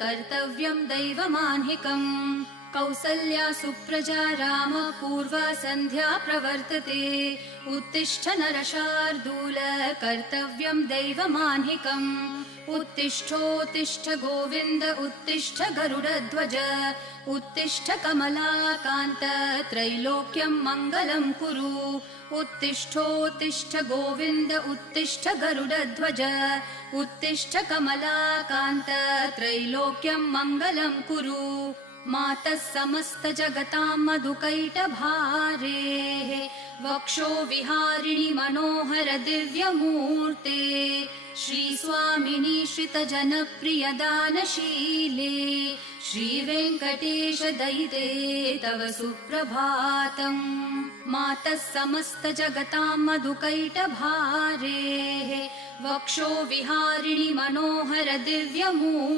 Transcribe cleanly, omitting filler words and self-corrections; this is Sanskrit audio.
कर्तव्यं दैवमान्हिकम् कौसल्या सुप्रजा राम पूर्वा सन्ध्या प्रवर्तते उत्तिष्ठ नरशार्दूल कर्तव्यं दैवमान्हिकम् उत्तिष्ठोत्तिष्ठ गोविन्द उत्तिष्ठ गरुडध्वज उत्तिष्ठ कमलाकान्त त्रैलोक्यं मङ्गलं कुरु उत्तिष्ठोत्तिष्ठ गोविन्द उत्तिष्ठ गरुडध्वज उत्तिष्ठ कमलाकान्त त्रैलोक्यं मङ्गलं कुरु मातः समस्त जगतां मधुकैटभारेः वक्षो विहारिणि मनोहर दिव्यमूर्ते श्रीस्वामिनि श्रितजनप्रिय दानशीले श्रीवेङ्कटेश दयिते तव सुप्रभातम् मातः समस्त जगतां मधुकैटभारेः वक्षो विहारिणि मनोहर दिव्यमूर्ते